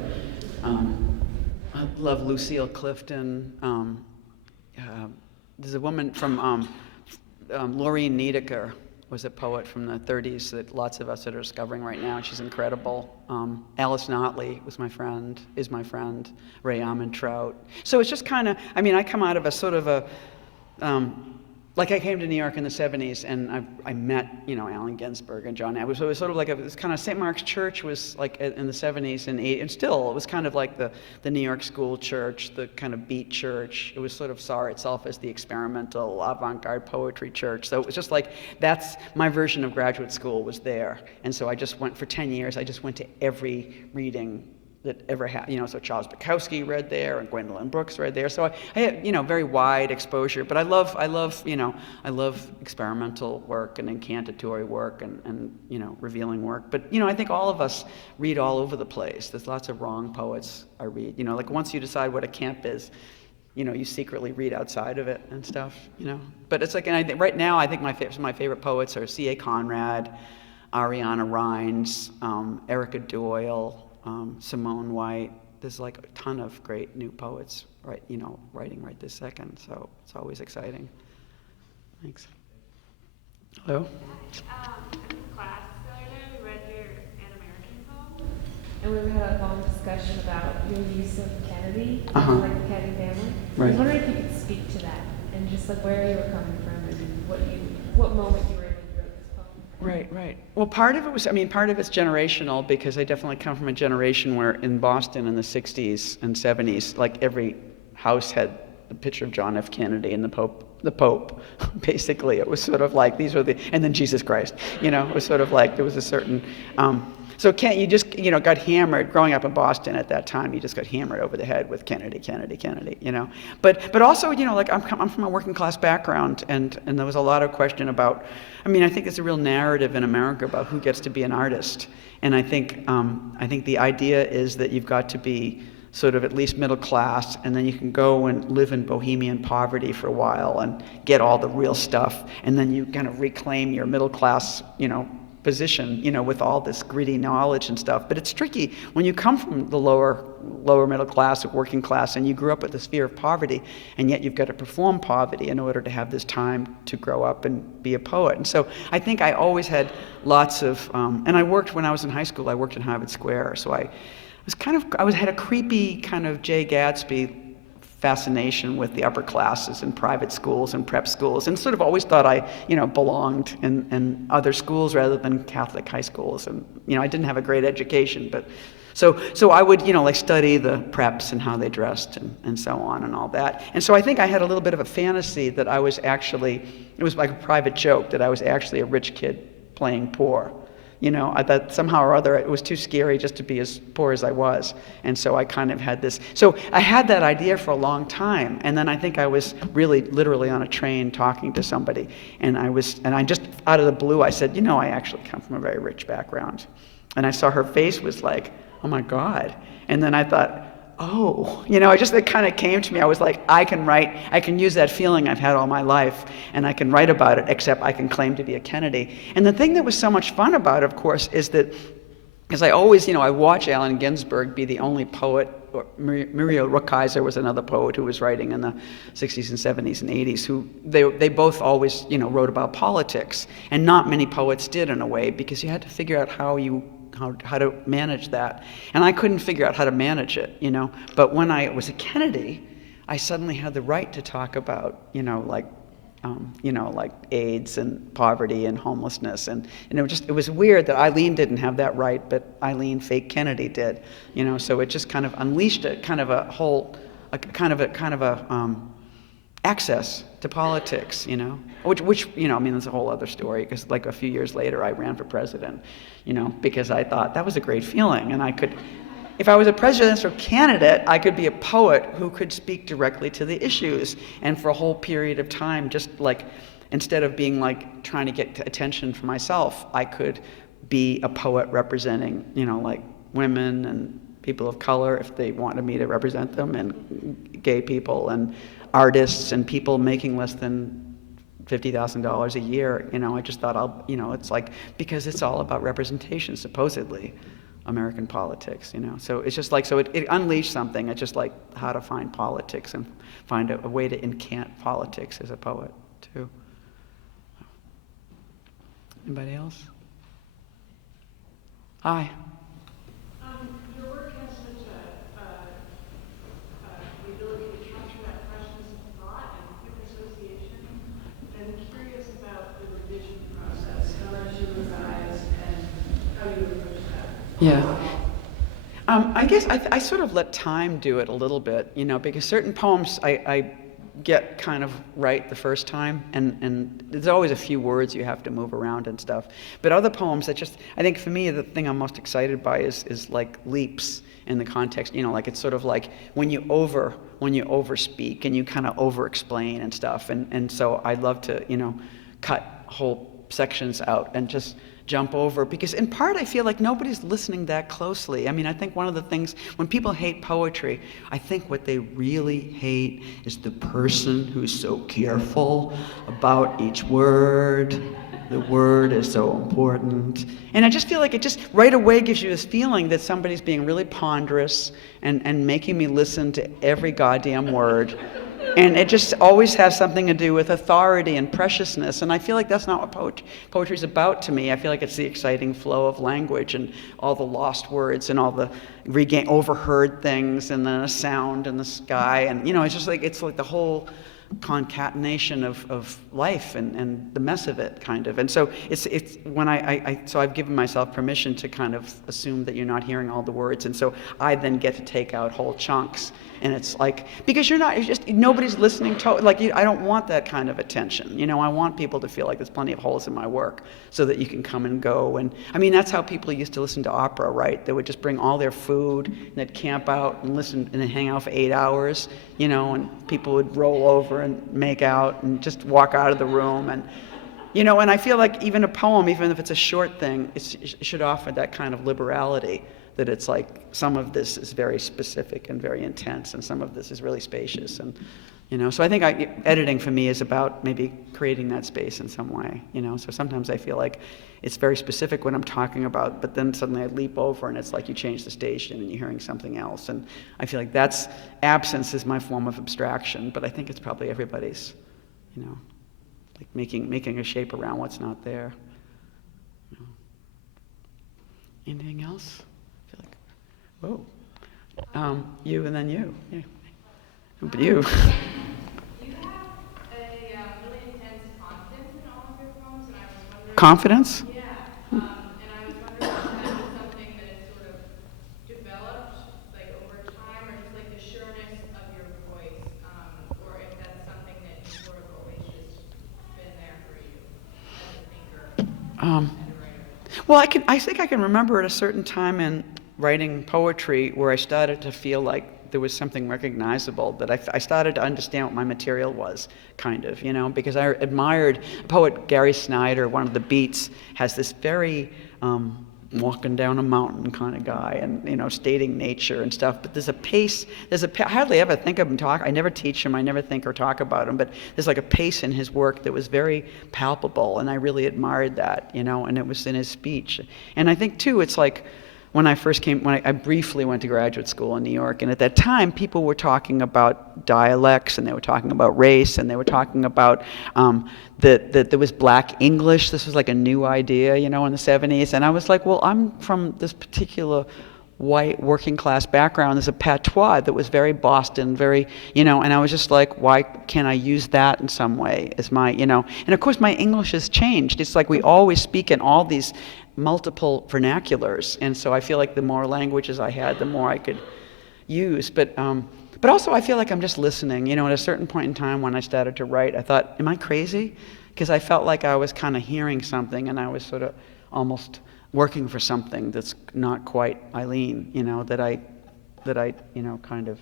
I love Lucille Clifton. There's a woman from, Laureen Niedecker was a poet from the 30s that lots of us are discovering right now. She's incredible. Alice Notley is my friend, Ray Trout. So it's just kind of, I come out of a sort of a, like I came to New York in the 70s and I met, Allen Ginsberg and John. It was sort of like it was kind of St. Mark's Church was like in the 70s and 80s, and still it was kind of like the New York School Church, the kind of beat church. It was sort of saw itself as the experimental avant-garde poetry church. So it was just like, that's my version of graduate school was there. And so I just went for 10 years, I just went to every reading that ever happened, so Charles Bukowski read there and Gwendolyn Brooks read there. So I had, very wide exposure, but I love experimental work and incantatory work and revealing work. But, I think all of us read all over the place. There's lots of wrong poets I read, like once you decide what a camp is, you secretly read outside of it and stuff, But it's like, and I think right now, I think some of my favorite poets are C.A. Conrad, Ariana Rines, Erica Doyle, Simone White. There's like a ton of great new poets, writing right this second. So it's always exciting. Thanks. Hello. In class the other day, we read your An American poem, and we had a long discussion about your use of Kennedy, like the Kennedy family. Right. I was wondering if you could speak to that and just like where you were coming from and what moment you were in when you wrote this poem. Right. Well, part of it's generational because I definitely come from a generation where in Boston in the 60s and 70s, like every house had a picture of John F. Kennedy and the Pope. Basically, it was sort of like and then Jesus Christ. It was sort of like there was a certain. So you just got hammered growing up in Boston at that time. You just got hammered over the head with Kennedy. But also like I'm from a working class background, and there was a lot of question about. I think it's a real narrative in America about who gets to be an artist, and I think the idea is that you've got to be sort of at least middle class, and then you can go and live in bohemian poverty for a while and get all the real stuff, and then you kind of reclaim your middle class, position, with all this gritty knowledge and stuff. But it's tricky when you come from the lower middle class or working class and you grew up with the sphere of poverty, and yet you've got to perform poverty in order to have this time to grow up and be a poet. And so I think I always had lots of, and I worked when I was in high school, I worked in Harvard Square, so I had a creepy kind of Jay Gatsby fascination with the upper classes and private schools and prep schools, and sort of always thought I, belonged in other schools rather than Catholic high schools. And, I didn't have a great education, but so I would, like study the preps and how they dressed and so on and all that. And so I think I had a little bit of a fantasy that I was actually, it was like a private joke that I was actually a rich kid playing poor. I thought somehow or other it was too scary just to be as poor as I was. And so I kind of had this. So I had that idea for a long time. And then I think I was really literally on a train talking to somebody. And I just, out of the blue, I said, I actually come from a very rich background. And I saw her face was like, oh my God. And then I thought, oh, it kind of came to me. I was like, I can use that feeling I've had all my life, and I can write about it, except I can claim to be a Kennedy. And the thing that was so much fun about it, of course, is that, because I always, I watch Allen Ginsberg be the only poet, or Muriel Rukeyser was another poet who was writing in the 60s and 70s and 80s, who they both always, wrote about politics. And not many poets did, in a way, because you had to figure out how to manage that. And I couldn't figure out how to manage it, But when I was a Kennedy, I suddenly had the right to talk about, like AIDS and poverty and homelessness. And it was weird that Eileen didn't have that right, but Eileen fake Kennedy did, So it just kind of unleashed a kind of a whole, access to politics, which that's a whole other story, because like a few years later I ran for president, because I thought that was a great feeling, and if I was a presidential candidate, I could be a poet who could speak directly to the issues, and for a whole period of time, just like, instead of being like trying to get attention for myself, I could be a poet representing, like women and people of color, if they wanted me to represent them, and gay people and artists and people making less than $50,000 a year. I just thought it's like, because it's all about representation, supposedly, American politics, So it's just like, so it unleashed something. It's just like how to find politics and find a way to incant politics as a poet, too. Anybody else? Hi. Your work has such the ability to capture that freshness of thought and quick association. I'm curious about the revision process, how much you revise and how you approach that. Yeah. I guess I sort of let time do it a little bit, because certain poems I get kind of right the first time, and there's always a few words you have to move around and stuff. But other poems that I think for me, the thing I'm most excited by is like leaps in the context, like it's sort of like when you overspeak and you kind of over-explain and stuff. And so I love to, cut whole sections out and just jump over, because in part I feel like nobody's listening that closely. I think one of the things, when people hate poetry, I think what they really hate is the person who's so careful about each word. The word is so important. And I just feel like it just right away gives you this feeling that somebody's being really ponderous and making me listen to every goddamn word. And it just always has something to do with authority and preciousness. And I feel like that's not what poetry is about to me. I feel like it's the exciting flow of language and all the lost words and all the overheard things, and then a sound in the sky. And, it's like the whole concatenation of life and the mess of it, kind of. And so it's when so I've given myself permission to kind of assume that you're not hearing all the words, and so I then get to take out whole chunks. And it's like, because nobody's listening to, I don't want that kind of attention. I want people to feel like there's plenty of holes in my work so that you can come and go. And that's how people used to listen to opera, right? They would just bring all their food and they'd camp out and listen and then hang out for 8 hours, and people would roll over and make out and just walk out of the room. And, and I feel like even a poem, even if it's a short thing, it should offer that kind of liberality. That it's like some of this is very specific and very intense, and some of this is really spacious, and So I think editing for me is about maybe creating that space in some way, So sometimes I feel like it's very specific what I'm talking about, but then suddenly I leap over, and it's like you change the station and you're hearing something else, and I feel like absence is my form of abstraction, but I think it's probably everybody's, like making a shape around what's not there. Anything else? Whoa. You and then you. Yeah. But you. You have a really intense confidence in all of your poems, and I was wondering. Confidence? Yeah. And I was wondering if that is something that is sort of developed, like over time, or just like the sureness of your voice, or if that's something that has sort of always just been there for you as a thinker, as a writer. Well, I think I can remember at a certain time in writing poetry where I started to feel like there was something recognizable, that I started to understand what my material was, kind of, because I admired poet Gary Snyder. One of the beats has this very walking down a mountain kind of guy, and stating nature and stuff. But there's a pace. I hardly ever think of him talk. I never teach him. I never think or talk about him. But there's like a pace in his work that was very palpable, and I really admired that. And it was in his speech. And I think too, it's like when I briefly went to graduate school in New York, and at that time, people were talking about dialects, and they were talking about race, and they were talking about that there was black English. This was like a new idea, in the 70s. And I was like, well, I'm from this particular white working class background. There's a patois that was very Boston, very, and I was just like, why can't I use that in some way as my, and of course my English has changed. It's like we always speak in all these multiple vernaculars, and so I feel like the more languages I had, the more I could use. But also I feel like I'm just listening. At a certain point in time when I started to write, I thought, am I crazy? Because I felt like I was kind of hearing something, and I was sort of almost working for something that's not quite Eileen. That I kind of.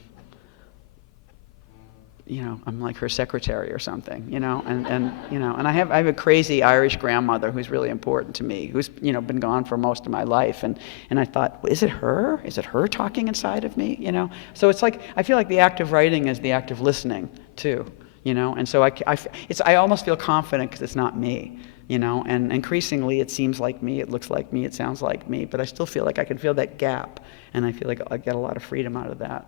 I'm like her secretary or something, and I have a crazy Irish grandmother who's really important to me, who's, been gone for most of my life. And I thought, is it her? Is it her talking inside of me? So it's like, I feel like the act of writing is the act of listening too, and so I almost feel confident because it's not me, and increasingly it seems like me, it looks like me, it sounds like me, but I still feel like I can feel that gap, and I feel like I get a lot of freedom out of that,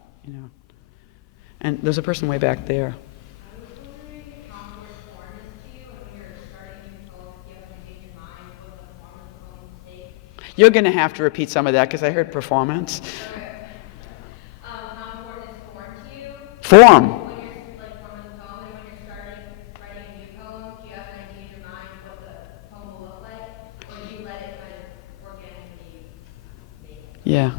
And there's a person way back there. I was wondering how important form is to you, and when you're starting new poems, do you have an idea in your mind what the form of the poem will take? You're going to have to repeat some of that because I heard performance. Okay. How important is form to you? Form. When you're like forming the poem, and when you're starting writing a new poem, do you have an idea in your mind what the poem will look like, or do you let it kind of organically make it? Yeah.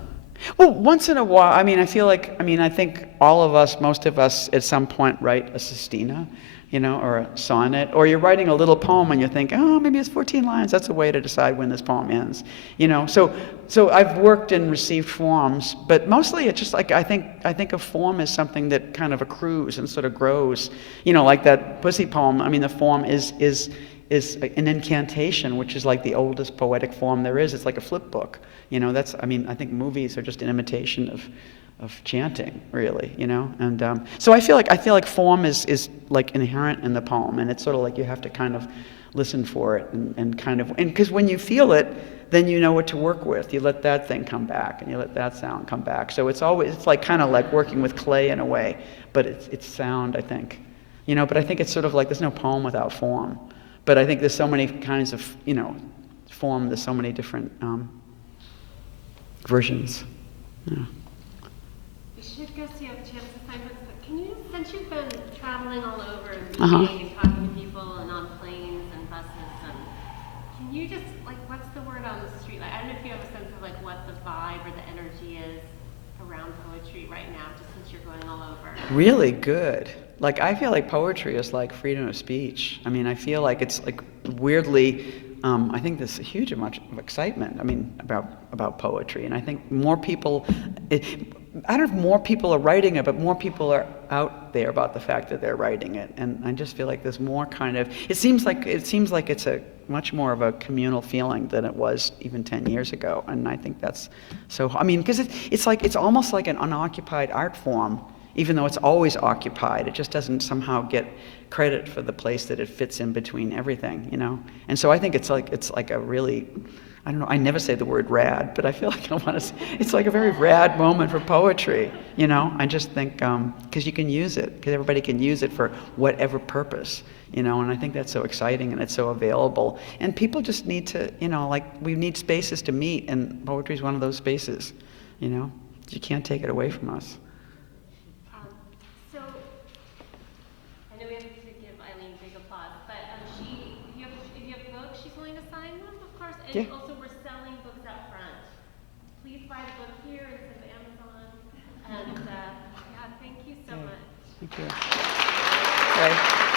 Well, once in a while, I feel like, I think all of us, most of us, at some point write a sestina, or a sonnet, or you're writing a little poem and you think, oh, maybe it's 14 lines. That's a way to decide when this poem ends, So I've worked and received forms, but mostly it's just like I think of form as something that kind of accrues and sort of grows, like that Pussy poem. The form is an incantation, which is like the oldest poetic form there is. It's like a flip book. I think movies are just an imitation of chanting, really, And so I feel like form is like inherent in the poem, and it's sort of like you have to kind of listen for it and because when you feel it, then you know what to work with. You let that thing come back, and you let that sound come back. So it's like kind of like working with clay in a way, but it's sound, I think. But I think it's sort of like there's no poem without form. But I think there's so many kinds of, form, there's so many different versions. Yeah. We should go see if you have a chance to find books, but can you, since you've been traveling all over and reading Uh-huh. and talking to people and on planes and buses, can you just, what's the word on the street? I don't know if you have a sense of what the vibe or the energy is around poetry right now, just since you're going all over. Really good. I feel like poetry is like freedom of speech. I feel like it's like weirdly, I think there's a huge amount of excitement, about poetry. And I think more people, I don't know if more people are writing it, but more people are out there about the fact that they're writing it. And I just feel like there's more kind of, it seems like it's a much more of a communal feeling than it was even 10 years ago. And I think that's so, because it's almost like an unoccupied art form. Even though it's always occupied, it just doesn't somehow get credit for the place that it fits in between everything, And so I think it's like a really, I don't know, I never say the word rad, but I feel like I want to say, it's like a very rad moment for poetry, I just think, because you can use it, because everybody can use it for whatever purpose, and I think that's so exciting and it's so available. And people just need to, we need spaces to meet, and poetry is one of those spaces, You can't take it away from us. And Yeah. also, we're selling books out front. Please buy the book here. It's on Amazon. And thank you so much. Thank you. Okay.